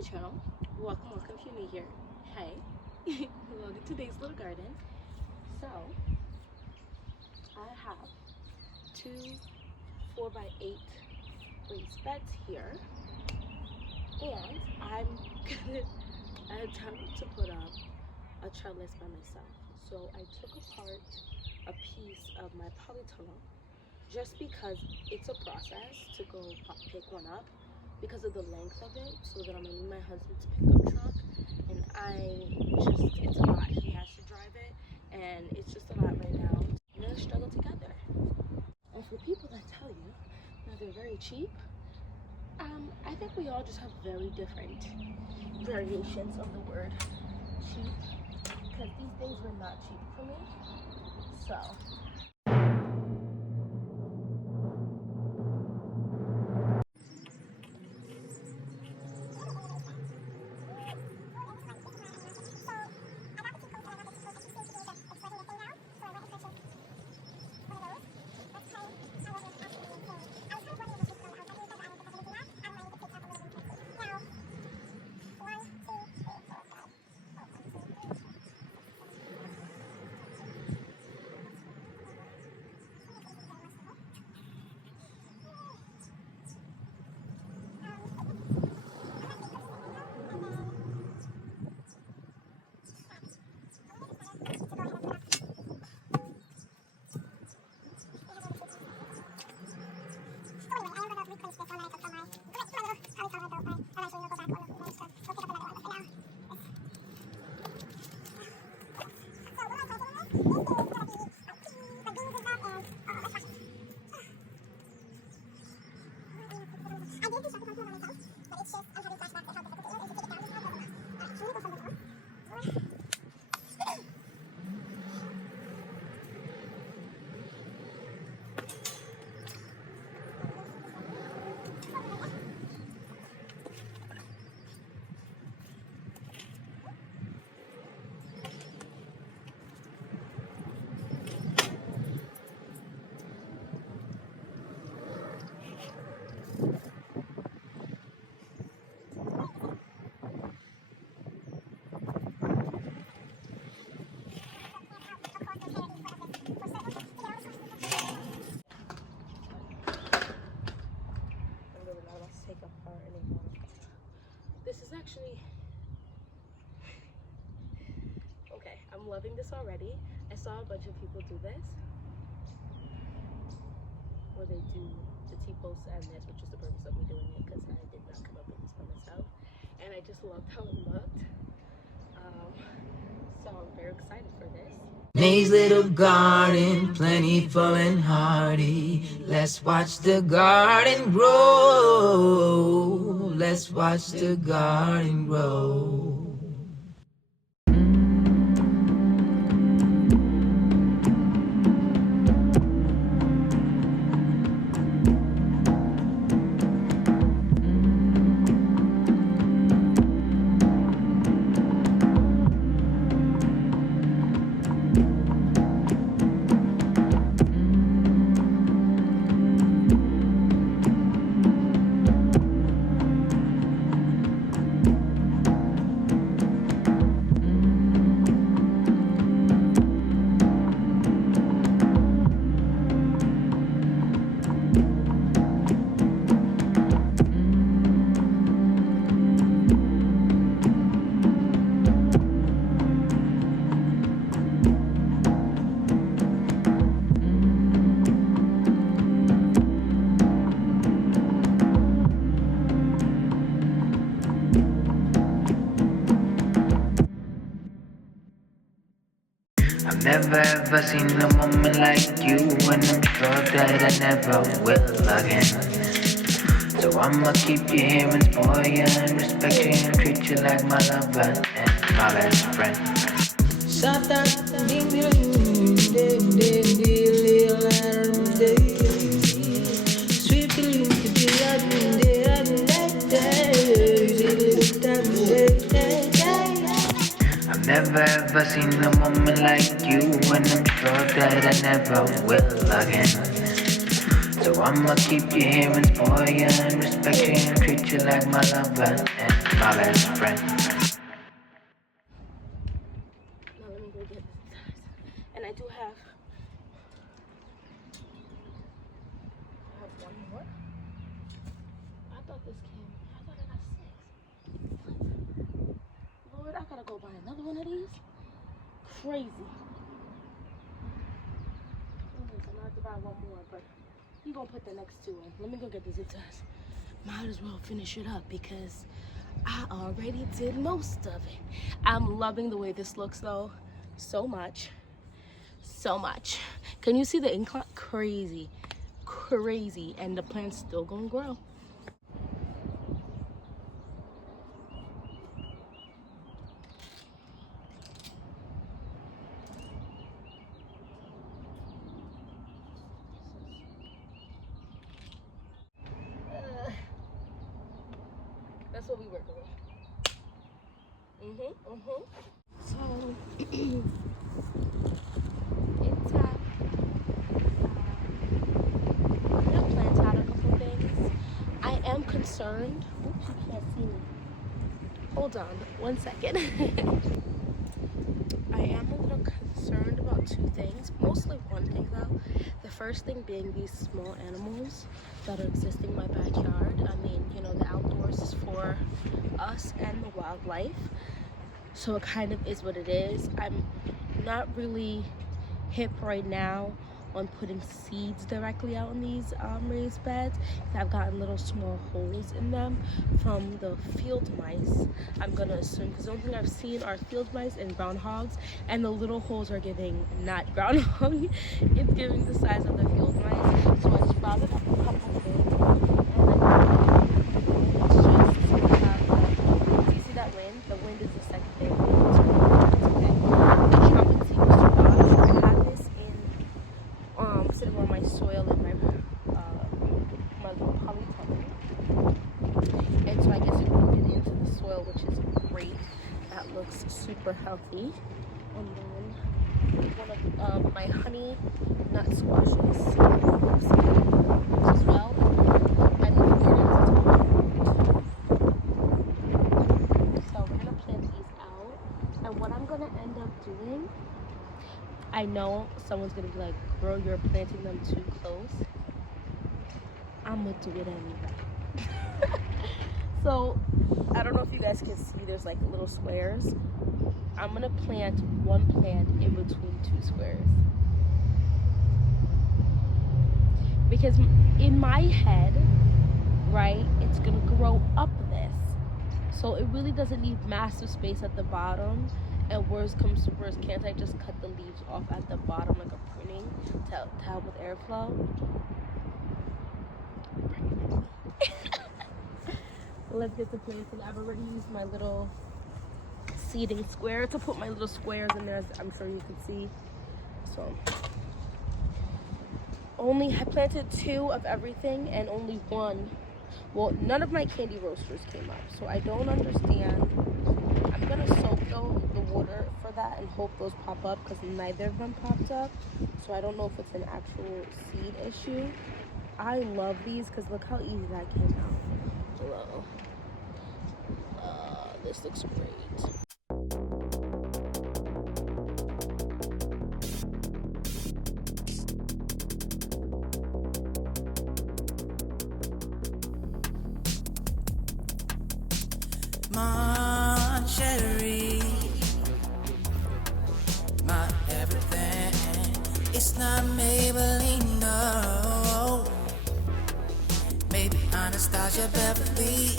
my channel. Welcome if you're new here. Hey, welcome to today's little garden. So, I have two 4x8 raised beds here, and I'm gonna attempt to put up a trellis by myself. So I took apart a piece of my polytunnel just because it's a process to go pick one up because of the length of it, so that I'm gonna need my husband's pickup truck, and it's a lot. He has to drive it, and it's just a lot right now. We're gonna struggle together. And for people that tell you that they're very cheap, I think we all just have very different variations of the word cheap, because these things were not cheap for me. So this is actually okay. I'm loving this already. I saw a bunch of people do this, where they do the T-posts and this, which is the purpose of me doing it, because I did not come up with this by myself, and I just loved how it looked. So I'm very excited for this. May's little garden, plentiful and hardy. Let's watch the garden grow. Let's watch the garden grow. I've never ever seen a woman like you, and I'm sure that I never will again. So I'ma keep you here and spoil you and respect you and treat you like my lover and my best friend. I've never ever seen a woman like you, and I'm sure that I never will again. So I'ma keep you here and spoil you and respect you and treat you like my lover and my best friend. Now let me go get this. And I do have one more. I thought it got 6. What? Lord, I gotta go buy another one of these? Crazy. Okay, so now I have to buy one more, but I'm gonna put the next 2 in. Let me go get the zip ties. Might as well finish it up because I already did most of it. I'm loving the way this looks though. So much. So much. Can you see the incline? Crazy. Crazy. And the plant's still gonna grow. That's what we working with. So it's I'm gonna plant out a couple things. I am concerned. Oops, you can't see me. Hold on, 1 second. I am a little concerned about 2 things. Mostly one thing though. The first thing being these small animals that are existing in my backyard. I mean, you know, the outdoors is for us and the wildlife. So it kind of is what it is. I'm not really hip right now on putting seeds directly out in these raised beds. I've gotten little small holes in them from the field mice, I'm gonna assume, because the only thing I've seen are field mice and groundhogs, and the little holes are giving not groundhog, it's giving the size of the field mice. So I sprouted up a couple things, and do you see that wind? The wind is the second thing. Sitting on my soil in my little polytunnel, and so I guess it rooted into the soil, which is great. That looks super healthy. And then one of my honey nut squashes as well. I moved it into so we're gonna plant these out, and what I'm gonna end up doing, I know someone's gonna be like, girl, you're planting them too close. I'm gonna do it anyway. So, I don't know if you guys can see, there's like little squares. I'm gonna plant one plant in between 2 squares. Because in my head, right, it's gonna grow up this. So it really doesn't need massive space at the bottom. And worst comes to worst, can't I just cut the leaves off at the bottom like a pruning to help with airflow? Let's get to planting. I've already used my little seeding square to put my little squares in there, as I'm sure you can see. So I planted 2 of everything and only 1. Well, none of my candy roasters came up, so I don't understand. I'm gonna soak the water for that and hope those pop up, because neither of them popped up. So I don't know if it's an actual seed issue. I love these because look how easy that came out. Hello. This looks great. My cherry, my everything. It's not Maybelline, no. Maybe Anastasia Beverly.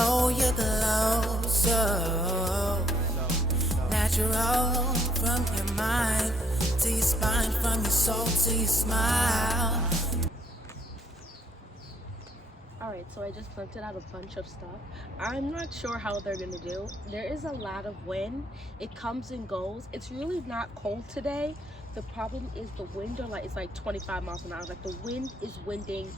Oh, you glow so natural from your mind to your spine, from your soul to your smile. Alright, so I just planted out a bunch of stuff. I'm not sure how they're gonna do. There is a lot of wind. It comes and goes. It's really not cold today. The problem is the wind it's like 25 miles an hour. Like the wind is winding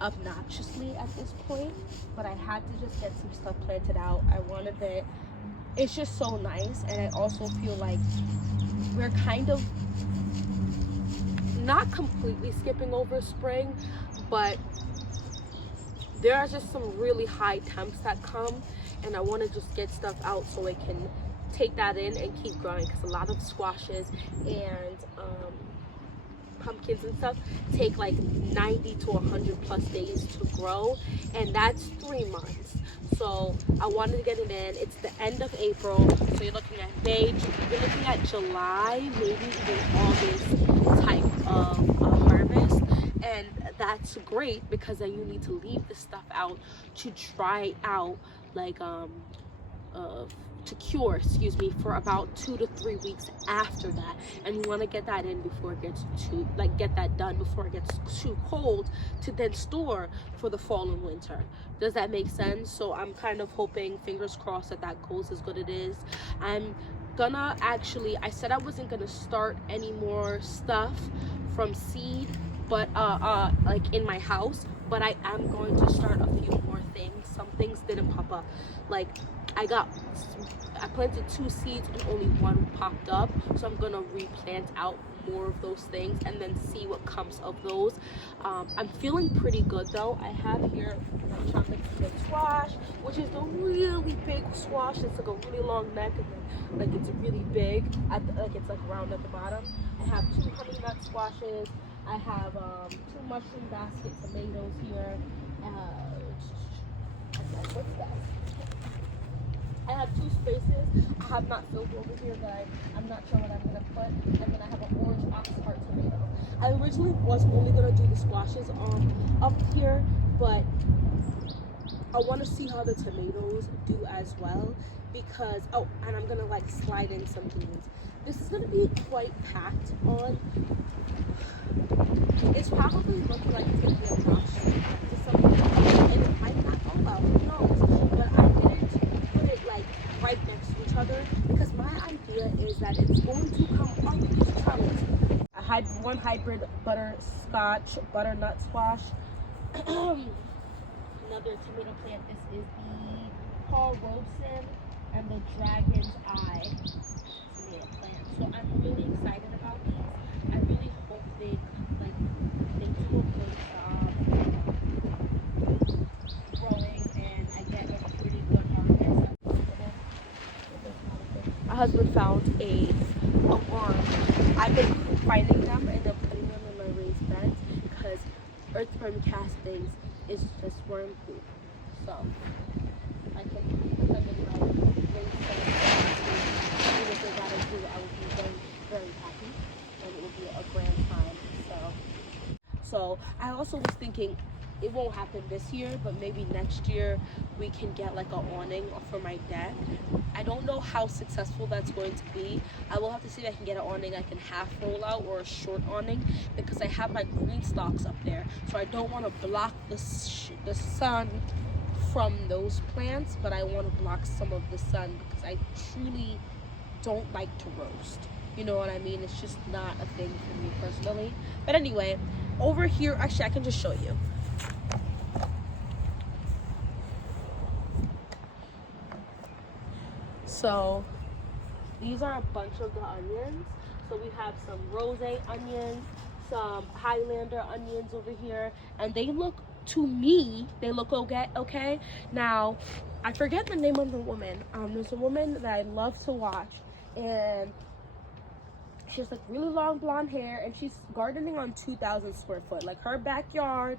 obnoxiously at this point, but I had to just get some stuff planted out. I wanted it. It's just so nice, and I also feel like we're kind of not completely skipping over spring, but there are just some really high temps that come, and I want to just get stuff out so it can take that in and keep growing, because a lot of squashes and pumpkins and stuff take like 90 to 100 plus days to grow, and that's 3 months. So I wanted to get it in. It's the end of April, so you're looking at May, you're looking at July, maybe even August type of harvest. And that's great, because then you need to leave the stuff out to dry out, like to cure, excuse me, for about 2 to 3 weeks after that. And you want to get that in before it gets too, like, get that done before it gets too cold to then store for the fall and winter. Does that make sense? So I'm kind of hoping, fingers crossed, that that goes as good as it is. I'm gonna actually, I said I wasn't gonna start any more stuff from seed, but like in my house, but I am going to start a few more things. Some things didn't pop up. Like I planted 2 seeds and only 1 popped up, so I'm gonna replant out more of those things and then see what comes of those. I'm feeling pretty good though. I have here my chocolate squash, which is a really big squash. It's like a really long neck, and then like it's really big at the, like it's like round at the bottom. I have 2 honey nut squashes. I have 2 mushroom basket tomatoes here. What's that? I have 2 spaces I have not filled over here that I'm not sure what I'm gonna put, and then I have an orange oxheart tomato. I originally was only gonna do the squashes up here, but I want to see how the tomatoes do as well, because and I'm gonna like slide in some beans. This is gonna be quite packed on. It's probably looking like it's gonna be a rush to some, and it might not go well, who knows? But I didn't put it like right next to each other, because my idea is that it's going to come up these trellis. I had 1 hybrid butternut squash. Another tomato plant. This is the Paul Robeson and the Dragon's Eye tomato plant. So I'm really excited about these. I really hope they do a good job growing and I get a pretty good harvest. My husband found a worm. I've been finding them and then putting them in my raised beds, because earthworm castings is just worm poop. So I can put them in my raised beds. Even if they gotta do it, I would be very, very happy, and it would be a grand time. So I also was thinking, it won't happen this year, but maybe next year we can get like an awning for my deck. I don't know how successful that's going to be. I will have to see if I can get an awning I can half roll out, or a short awning, because I have my green stalks up there, so I don't want to block the sun from those plants, but I want to block some of the sun, because I truly don't like to roast. You know what I mean? It's just not a thing for me personally. But anyway, over here, actually I can just show you. So these are a bunch of the onions. So we have some rose onions, some Highlander onions over here, and they look, to me, they look okay. Now, I forget the name of the woman. There's a woman that I love to watch, and she has like really long blonde hair, and she's gardening on 2,000 square foot. Like, her backyard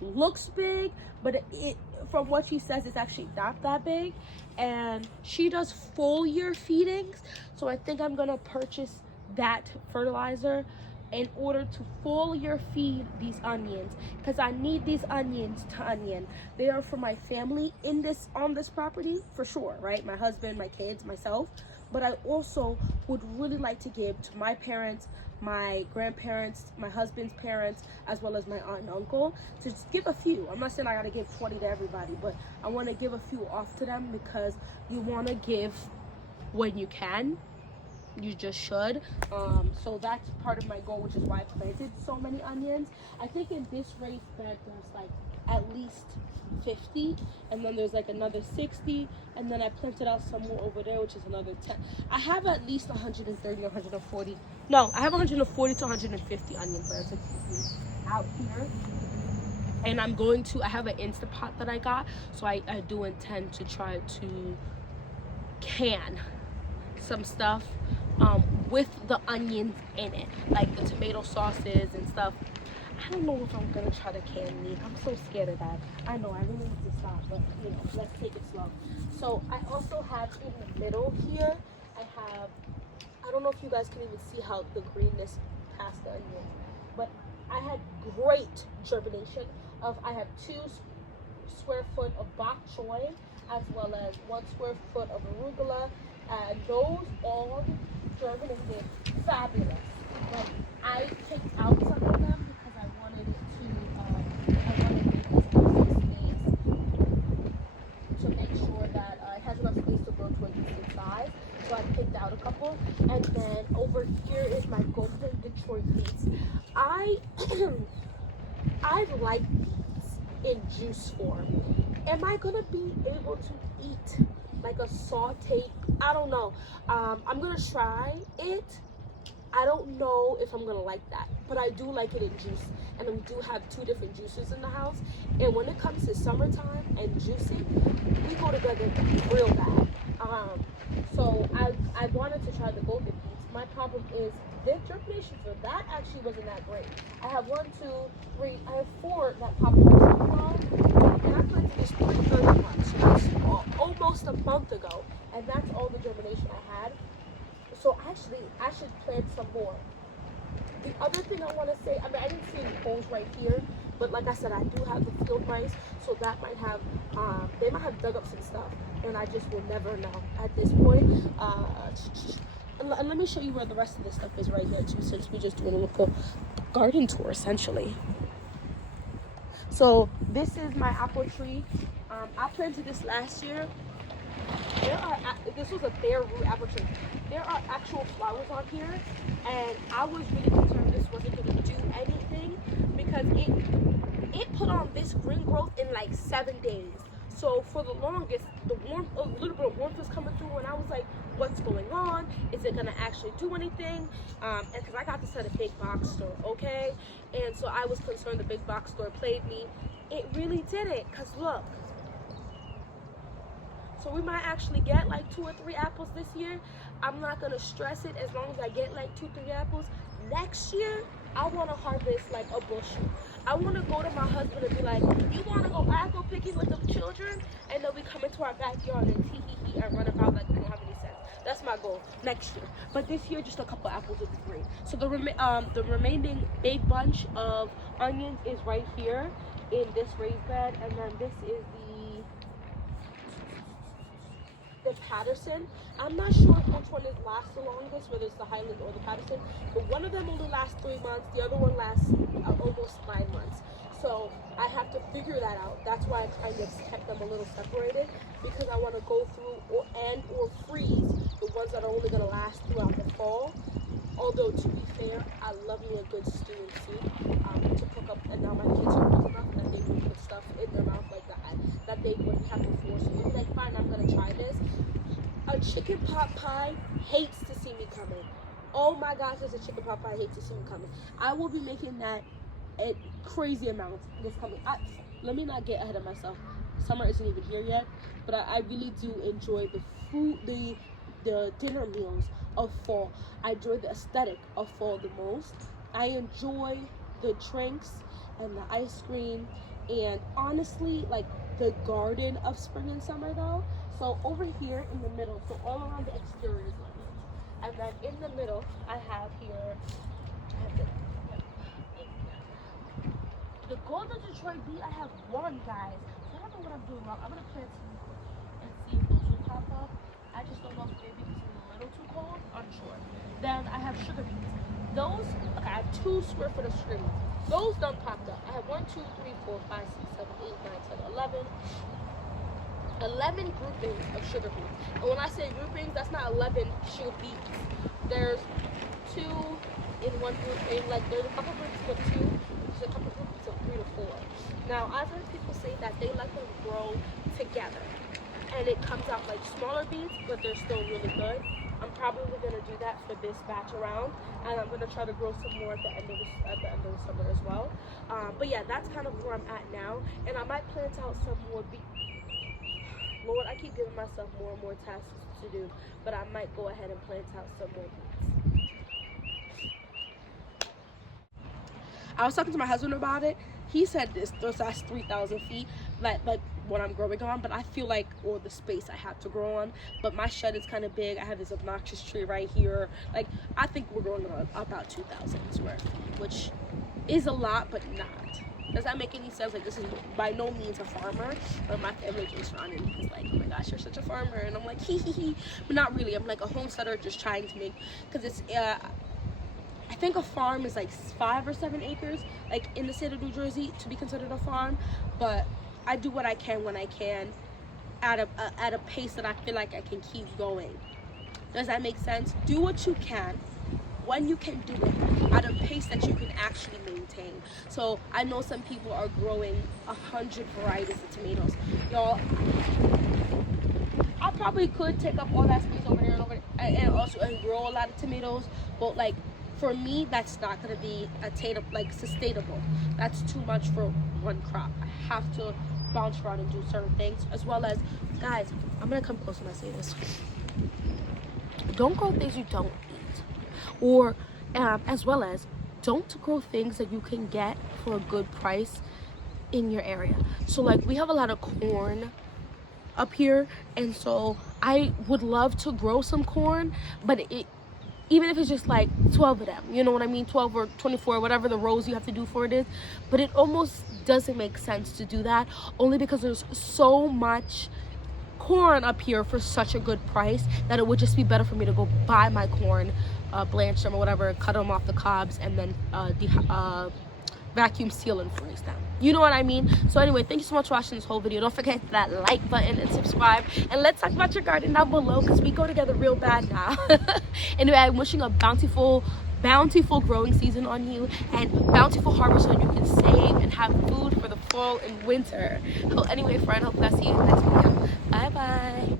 looks big, but it from what she says, it's actually not that big. And she does foliar feedings, so I think I'm gonna purchase that fertilizer in order to foliar feed these onions, because I need these onions to onion. They are for my family on this property for sure, right? My husband, my kids, myself. But I also would really like to give to my parents, my grandparents, my husband's parents, as well as my aunt and uncle, to just give a few. I'm not saying I gotta give 20 to everybody, but I want to give a few off to them, because you want to give when you can. You just should. So that's part of my goal, which is why I planted so many onions. I think in this raised bed there's like at least 50, and then there's like another 60, and then I planted out some more over there, which is another 10. I have at least 130 or 140. No, I have 140 to 150 onion plants out here. And I have an Instapot that I got, so I do intend to try to can some stuff with the onions in it, like the tomato sauces and stuff. I don't know if I'm gonna try to can meat. I'm so scared of that. I know I really need to stop, but you know, let's take it slow. So I also have in the middle here, I don't know if you guys can even see how the greenness past the onions, but I had great germination I have 2 square foot of bok choy, as well as 1 square foot of arugula, and those all germinated fabulous. Like, I picked out some of them because I wanted it to make sure that it has enough space to grow to a decent size. So I picked out a couple, and then over here is my golden Detroit beets. I like beets in juice form. Am I gonna be able to eat like a saute? I don't know. I'm gonna try it. I don't know if I'm gonna like that, but I do like it in juice, and we do have 2 different juices in the house. And when it comes to summertime and juicing, we go together real bad. So I wanted to try the golden beets. My problem is the germination for that actually wasn't that great. I have 1, 2, 3, I have 4 that popped up, and I planted this 330 months. So that's almost a month ago, and that's all the germination I had. So actually, I should plant some more. The other thing I want to say, I mean, I didn't see any holes right here, but like I said, I do have the field mice, so that might have, they might have dug up some stuff, and I just will never know at this point. And let me show you where the rest of this stuff is right here too, since we're just doing a little garden tour essentially. So this is my apple tree. I planted this last year. This was a bare root apple tree. There are actual flowers on here, and I was really concerned this wasn't going to do anything because it put on this green growth in like 7 days. So for the longest, a little bit of warmth was coming through, and I was like, what's going on? Is it gonna actually do anything? And because I got this at a big box store, okay? And so I was concerned the big box store played me. It really didn't, because look. So we might actually get like 2 or 3 apples this year. I'm not gonna stress it as long as I get like 2 or 3 apples. Next year, I wanna harvest like a bushel. I wanna go to my husband and be like, you wanna go apple picking with the children? And then we come into our backyard and tee and run about like we don't have any sense. That's my goal next year. But this year, just a couple apples would be great. So the remaining big bunch of onions is right here in this raised bed, and then this is the Patterson. I'm not sure which one is lasts the longest, whether it's the Highland or the Patterson, but one of them only lasts 3 months, the other one lasts almost 9 months. So I have to figure that out. That's why I kind of kept them a little separated, because I want to go through or freeze the ones that are only going to last throughout the fall. Although, to be fair, I love me a good stew and soup to cook up, and now my kids are old enough that they will put stuff in their mouth like that they wouldn't have before. So you're like, fine, I'm gonna try this. A chicken pot pie hates to see me coming. Oh my gosh, there's a chicken pot pie hates to see me coming. I will be making that at crazy amounts this coming. Let me not get ahead of myself. Summer isn't even here yet, but I really do enjoy the food, the dinner meals of fall. I enjoy the aesthetic of fall the most. I enjoy the drinks and the ice cream, and honestly, like the garden of spring and summer though. So over here in the middle, so all around the exterior is onions, and then in the middle I have here, the golden Detroit beet. I have 1, guys. So I don't know what I'm doing wrong. I'm gonna plant some and see if those will pop up. I just don't know if maybe it's a little too cold. Unsure. Then I have sugar beets. Those, okay, I have 2 square foot of sugar beets. Those done popped up. I have 1, 2, 3, 4, 5, 6, 7, 8, 9, 10, 11 groupings of sugar beets. And when I say groupings, that's not 11 sugar beets. There's 2 in one grouping. Like there's a couple groupings of 2. There's a couple groupings of 3 to 4. Now I've heard people say that they let them grow together, and it comes out like smaller beets, but they're still really good. I'm probably gonna do that for this batch around, and I'm gonna try to grow some more at the end of the summer as well. But yeah, that's kind of where I'm at now, and I might plant out some more. Lord, I keep giving myself more and more tasks to do, but I might go ahead and plant out some more beets. I was talking to my husband about it. He said that's 3,000 feet, like what I'm growing on, but I feel like, or the space I have to grow on, but my shed is kind of big. I have this obnoxious tree right here. Like, I think we're growing on about 2,000 square feet, which is a lot, but not. Does that make any sense? Like, this is by no means a farmer, but my family just around and he's like, oh my gosh, you're such a farmer, and I'm like, hee hee hee, but not really. I'm like a homesteader just trying to make, because it's I think a farm is like 5 or 7 acres, like in the state of New Jersey, to be considered a farm. But I do what I can when I can, at a pace that I feel like I can keep going. Does that make sense? Do what you can, when you can do it, at a pace that you can actually maintain. So I know some people are growing 100 varieties of tomatoes. Y'all, I probably could take up all that space over there and over there, and also grow a lot of tomatoes, but like, for me, that's not going to be sustainable. That's too much for one crop. I have to bounce around and do certain things, as well as, guys, I'm going to come close when I say this. Don't grow things you don't eat. Or, as well as, don't grow things that you can get for a good price in your area. So, like, we have a lot of corn up here, and so I would love to grow some corn, but even if it's just like 12 of them, you know what I mean, 12 or 24, whatever the rows you have to do for it is, but it almost doesn't make sense to do that, only because there's so much corn up here for such a good price that it would just be better for me to go buy my corn, blanch them or whatever, cut them off the cobs, and then vacuum seal and freeze them. You know what I mean? So anyway, thank you so much for watching this whole video. Don't forget that like button and subscribe, and let's talk about your garden down below, because we go together real bad now. Anyway, I'm wishing a bountiful growing season on you, and bountiful harvest so you can save and have food for the fall and winter. So anyway, friend, hope I see you in the next video. Bye bye.